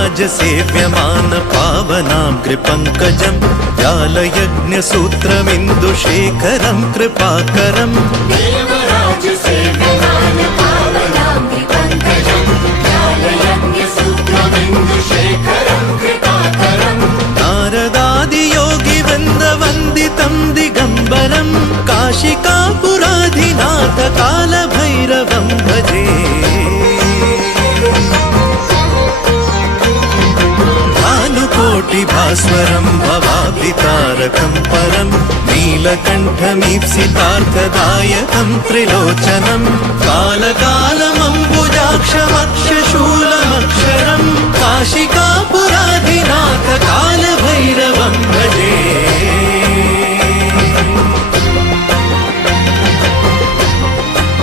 देवराजसेव्यमान पावनाग्रिपङ्कजं व्यालयज्ञसूत्रमिन्दुशेखरं कृपाकरम् नारदादियोगिवृन्दवन्दितं दिगम्बरं काशिकापुराधिनाथ कालभैरवं भजे। भानुकोटिभास्वरं भवाब्धितारकं परं नीलकण्ठमीप्सितार्थदायकं त्रिलोचनं कालकालमम्बुजाक्षमक्षशूलमक्षरं काशिकापुराधिनाथ कालभैरवं